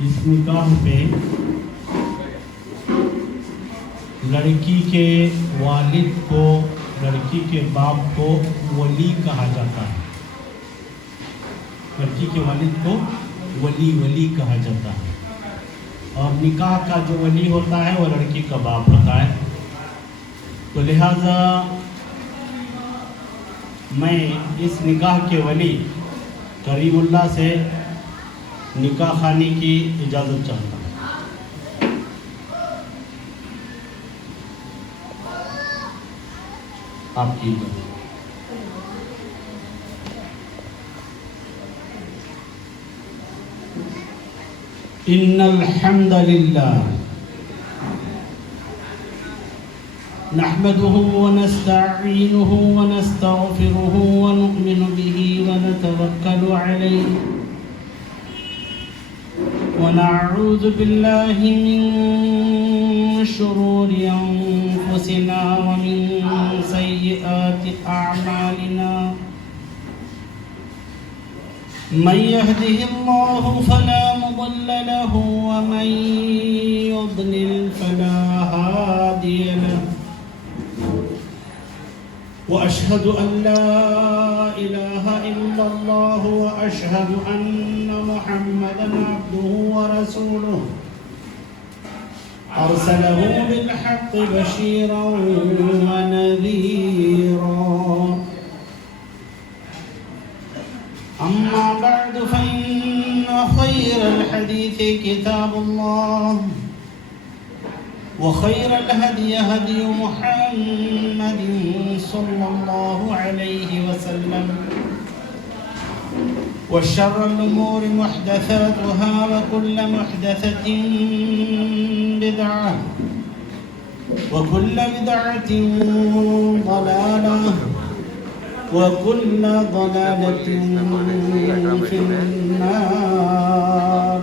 اس نکاح پہ لڑکی کے والد کو، لڑکی کے باپ کو ولی کہا جاتا ہے. لڑکی کے والد کو ولی کہا جاتا ہے، اور نکاح کا جو ولی ہوتا ہے وہ لڑکی کا باپ ہوتا ہے. تو لہٰذا میں اس نکاح کے ولی کریم اللہ سے نکاح خوانی کی اجازت چاہتا ہوں. آپ کی اجازت. ان الحمد للہ نحمده ونستعینه ونستغفره ونؤمن به ونتوکل علیہ ونعوذ باللہ من شرور انفسنا ومن سیئات اعمالنا من يهده الله فلا مضل له ومن يضلل فلا هادي له وأشهد أن لا إله إلا الله وأشهد أن محمدا عبده ورسوله أرسله بالحق بشيرا ونذيرا. أما بعد فإن خير الحديث كتاب الله وخير الهدي هدي محمد صلى الله عليه وسلم وشر الأمور محدثاتها وكل محدثة بدعة وكل بدعة ضلالة وكل ضلالة في النار.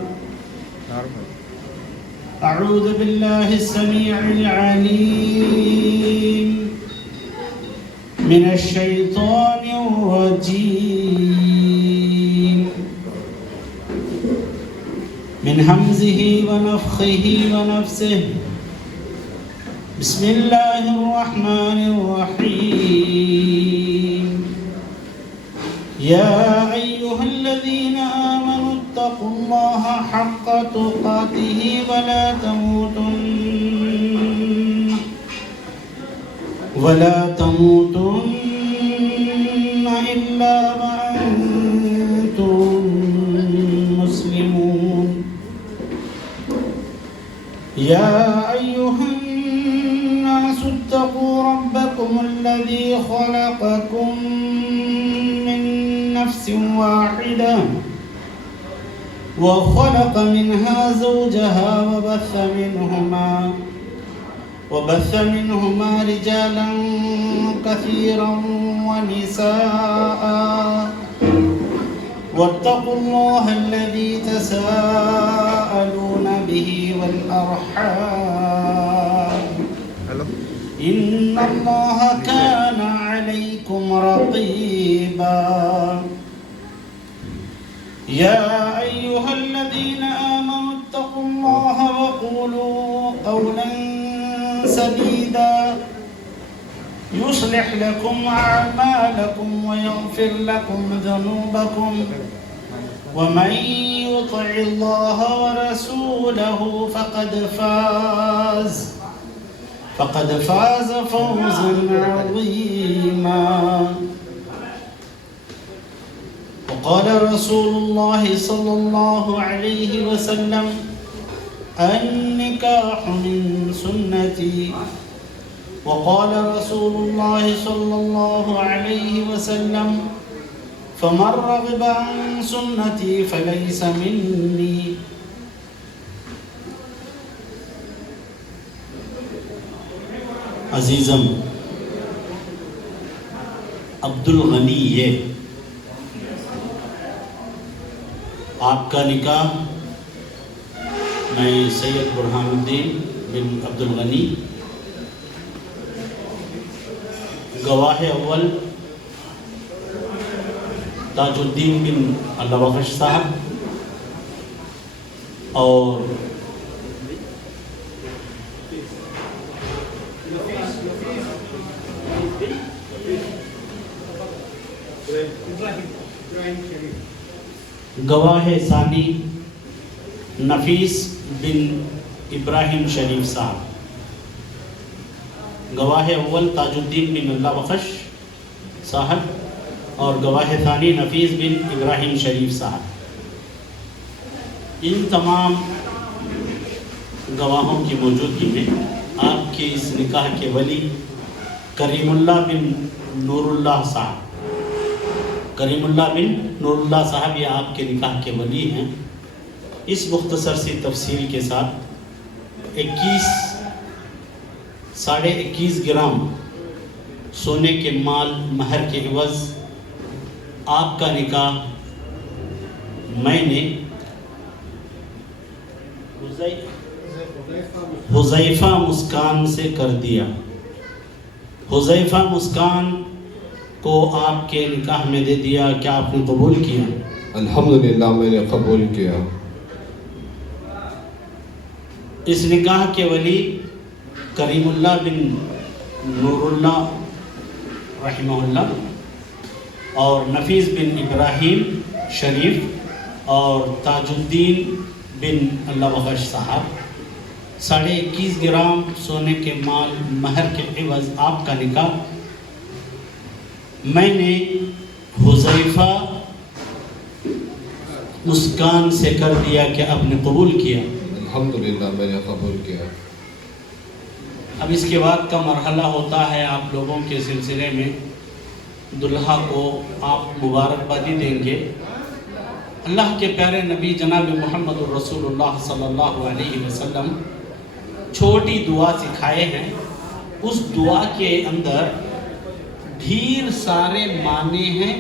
أعوذ بالله السميع العليم من الشيطان الرجيم من همزه ونفخه ونفسه. بسم الله الرحمن الرحيم. يا أيها الذين آمنوا اتقوا الله حق تقاته ولا تموتن إلا وأنتم مسلمون. يا أيها الناس اتقوا ربكم الذي خلقكم من نفس واحدة وخلق منها زوجها وبث منهما رجالا كثيرا ونساء واتقوا الله الذي تساءلون به والأرحام إن الله كان عليكم رقيبا. يا أيها الذين آمنوا اتقوا الله وقولوا قولا سديدا يصلح لكم أعمالكم ويغفر لكم ذنوبكم ومن يطع الله ورسوله فقد فاز فوزا عظيما. وقال رسول الله صلى الله عليه وسلم النكاح من سنتي. وقال رسول الله صلى الله عليه وسلم فمن رغب عن سنتي فليس مني. عزیزم عبدالغنی، یہ آپ کا نکاح میں سید برہان الدین بن عبدالغنی گواہ اول تاج الدین بن اللہ بخش صاحب اور گواہ ثانی نفیس بن ابراہیم شریف صاحب، گواہ اول تاج الدین بن اللہ بخش صاحب اور گواہ ثانی نفیس بن ابراہیم شریف صاحب. ان تمام گواہوں کی موجودگی میں آپ کے اس نکاح کے ولی کریم اللہ بن نور اللہ صاحب، کریم اللہ بن نور اللہ صاحب یہ آپ کے نکاح کے ولی ہیں. اس مختصر سی تفصیل کے ساتھ 21.5 گرام سونے کے مال مہر کے عوض آپ کا نکاح میں نے حذیفہ مسکان سے کر دیا. حذیفہ مسکان کو آپ کے نکاح میں دے دیا. کیا آپ نے قبول کیا؟ الحمدللہ میں نے قبول کیا. اس نکاح کے ولی کریم اللہ بن نور اللہ رحمہ اللہ اور نفیس بن ابراہیم شریف اور تاج الدین بن اللہ بخش صاحب 21.5 گرام سونے کے مال مہر کے عوض آپ کا نکاح میں نے حذیفہ مسکان سے کر دیا. کہ آپ نے قبول کیا؟ الحمدللہ میں نے قبول کیا. اب اس کے بعد کا مرحلہ ہوتا ہے آپ لوگوں کے سلسلے میں دلہا کو آپ مبارکبادی دیں گے. اللہ کے پیارے نبی جناب محمد الرسول اللہ صلی اللہ علیہ وسلم چھوٹی دعا سکھائے ہیں. اس دعا کے اندر ڈھیر سارے معنی ہیں.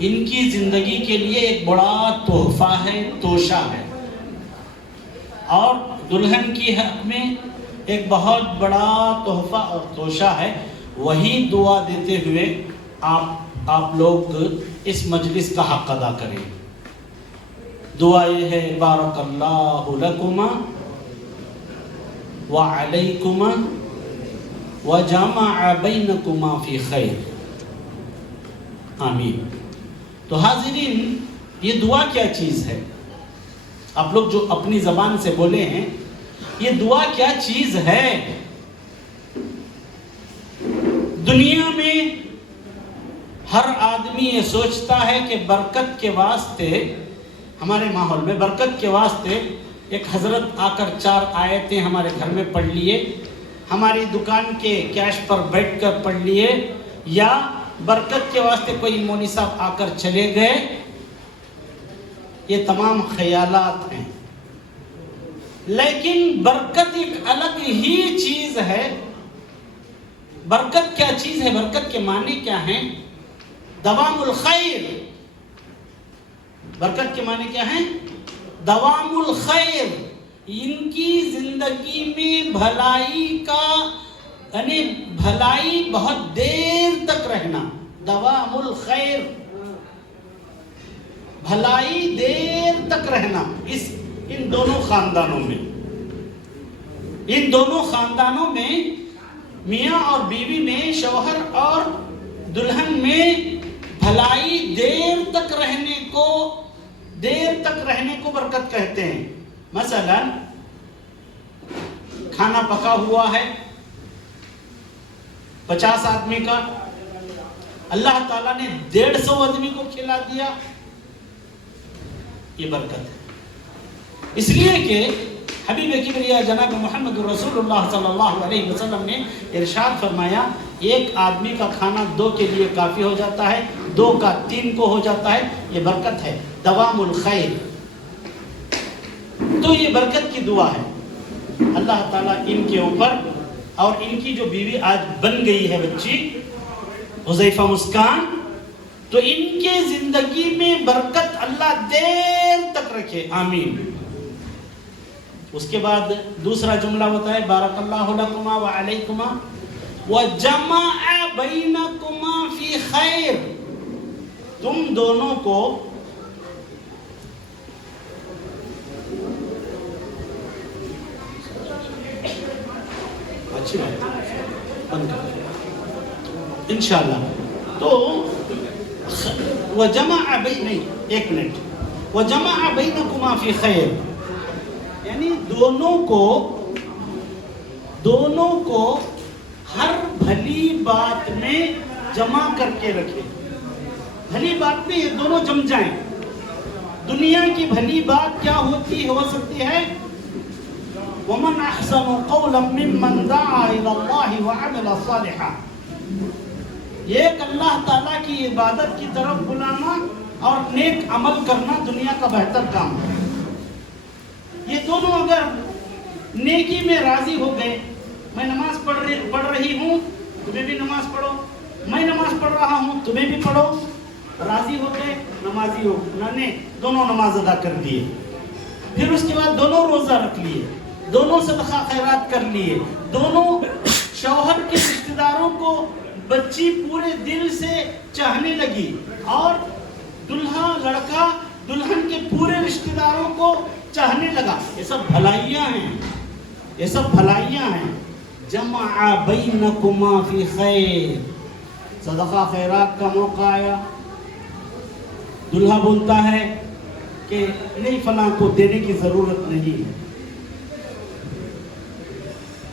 ان کی زندگی کے لیے ایک بڑا تحفہ ہے، توشہ ہے، اور دلہن کی حق میں ایک بہت بڑا تحفہ اور توشہ ہے. وہی دعا دیتے ہوئے آپ لوگ اس مجلس کا حق ادا کریں. دعا یہ ہے: بارک اللہ لکما وعلیکما وجمع بینکما فی خیر. آمین. تو حاضرین، یہ دعا کیا چیز ہے؟ آپ لوگ جو اپنی زبان سے بولے ہیں، یہ دعا کیا چیز ہے؟ دنیا میں ہر آدمی یہ سوچتا ہے کہ برکت کے واسطے، ہمارے ماحول میں برکت کے واسطے ایک حضرت آ کر 4 آیتیں ہمارے گھر میں پڑھ لیے، ہماری دکان کے کیش پر بیٹھ کر پڑھ لیے، یا برکت کے واسطے کوئی مولوی صاحب آ کر چلے گئے. یہ تمام خیالات ہیں. لیکن برکت ایک الگ ہی چیز ہے. برکت کیا چیز ہے؟ برکت کے معنی کیا ہیں؟ دوام الخیر. برکت کے معنی کیا ہیں؟ دوام الخیر. ان کی زندگی میں بھلائی کا، یعنی بھلائی بہت دیر تک رہنا. دوام الخیر، بھلائی دیر تک رہنا. ان دونوں خاندانوں میں میاں اور بیوی میں، شوہر اور دلہن میں بھلائی دیر تک رہنے کو برکت کہتے ہیں. مثلا کھانا پکا ہوا ہے 50 آدمی کا، اللہ تعالیٰ نے 150 آدمی کو کھلا دیا. یہ برکت ہے. اس لیے کہ حبیب کبریا جناب محمد رسول اللہ صلی اللہ علیہ وسلم نے ارشاد فرمایا، ایک آدمی کا کھانا 2 کے لیے کافی ہو جاتا ہے، 2 کا 3 کو ہو جاتا ہے. یہ برکت ہے، دوام الخیر. تو یہ برکت کی دعا ہے. اللہ تعالیٰ ان کے اوپر اور ان کی جو بیوی آج بن گئی ہے بچی حذیفہ مسکان، تو ان کے زندگی میں برکت اللہ دیر تک رکھے. آمین. اس کے بعد دوسرا جملہ ہوتا ہے: بارک اللہ لکما وعلیکما وجمع بینکما فی خیر. تم دونوں کو انشاءاللہ. تو وجمع بین، ایک منٹ، وجمع بینکما فی خیر، یعنی دونوں کو ہر بھلی بات میں جمع کر کے رکھے. بھلی بات میں یہ دونوں جم جائیں. دنیا کی بھلی بات کیا ہوتی ہو سکتی ہے؟ وَمَنْ أَحْسَنُ قَوْلًا مِّمَّنْ دَعَا إِلَى اللَّهِ وَعَمِلَ صَالِحًا. ایک اللہ تعالیٰ کی عبادت کی طرف بلانا اور نیک عمل کرنا دنیا کا بہتر کام ہے. یہ دونوں اگر نیکی میں راضی ہو گئے، میں نماز پڑھ رہی ہوں تمہیں بھی نماز پڑھو، میں نماز پڑھ رہا ہوں تمہیں بھی پڑھو، راضی ہو گئے، نمازی ہو، انہوں نے دونوں نماز ادا کر دیے. پھر اس کے بعد دونوں روزہ رکھ لیے، دونوں صدقہ خیرات کر لیے، دونوں شوہر کے رشتہ داروں کو بچی پورے دل سے چاہنے لگی، اور دلہا لڑکا دلہن کے پورے رشتہ داروں کو چاہنے لگا. یہ سب بھلائیاں ہیں، یہ سب بھلائیاں ہیں. جمع بینکما فی خیر، صدقہ خیرات کا موقع آیا، دلہا بولتا ہے کہ نہیں فلاں کو دینے کی ضرورت نہیں ہے،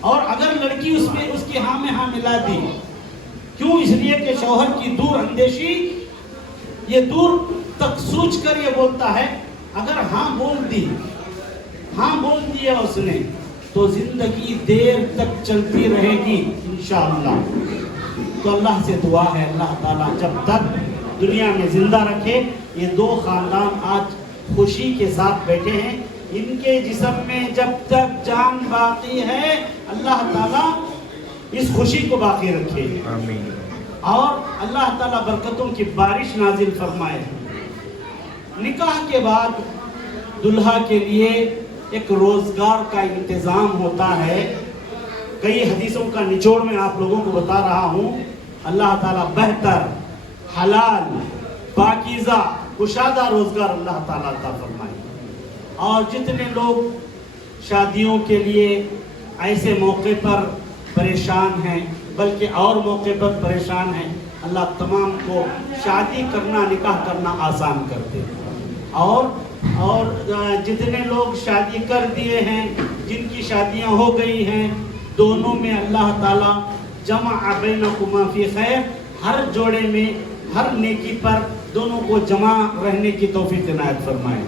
اور اگر لڑکی اس میں اس کی ہاں میں ہاں ملا دی، کیوں؟ اس لیے کہ شوہر کی دور اندیشی، یہ دور تک سوچ کر یہ بولتا ہے اگر ہاں بول دیا اس نے تو زندگی دیر تک چلتی رہے گی انشاءاللہ. تو اللہ سے دعا ہے اللہ تعالیٰ جب تک دنیا میں زندہ رکھے، یہ دو خاندان آج خوشی کے ساتھ بیٹھے ہیں، ان کے جسم میں جب تک جان باقی ہے اللہ تعالیٰ اس خوشی کو باقی رکھے، اور اللہ تعالیٰ برکتوں کی بارش نازل فرمائے. نکاح کے بعد دلہا کے لیے ایک روزگار کا انتظام ہوتا ہے. کئی حدیثوں کا نچوڑ میں آپ لوگوں کو بتا رہا ہوں. اللہ تعالیٰ بہتر، حلال، پاکیزہ، کشادہ روزگار اللہ تعالیٰ عطا فرمائے. اور جتنے لوگ شادیوں کے لیے ایسے موقع پر پریشان ہیں، بلکہ اور موقع پر پریشان ہیں، اللہ تمام کو شادی کرنا، نکاح کرنا آسان کر دے. اور جتنے لوگ شادی کر دیے ہیں، جن کی شادیاں ہو گئی ہیں، دونوں میں اللہ تعالیٰ جمع بینکما فی خیر، ہر جوڑے میں ہر نیکی پر دونوں کو جمع رہنے کی توفیق عنایت فرمائے.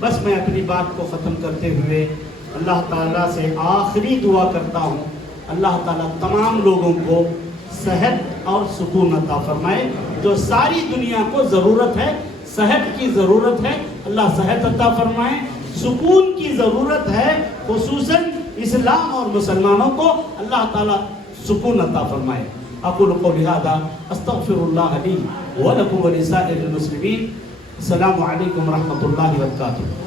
بس میں اپنی بات کو ختم کرتے ہوئے اللہ تعالیٰ سے آخری دعا کرتا ہوں، اللہ تعالیٰ تمام لوگوں کو صحت اور سکون عطا فرمائے. جو ساری دنیا کو ضرورت ہے، صحت کی ضرورت ہے، اللہ صحت عطا فرمائے. سکون کی ضرورت ہے، خصوصاً اسلام اور مسلمانوں کو اللہ تعالیٰ سکون عطا فرمائے. اقول قولی ھذا استغفر اللہ لی ولکم ولسائر المسلمین. السلام علیکم ورحمۃ اللہ وبرکاتہ.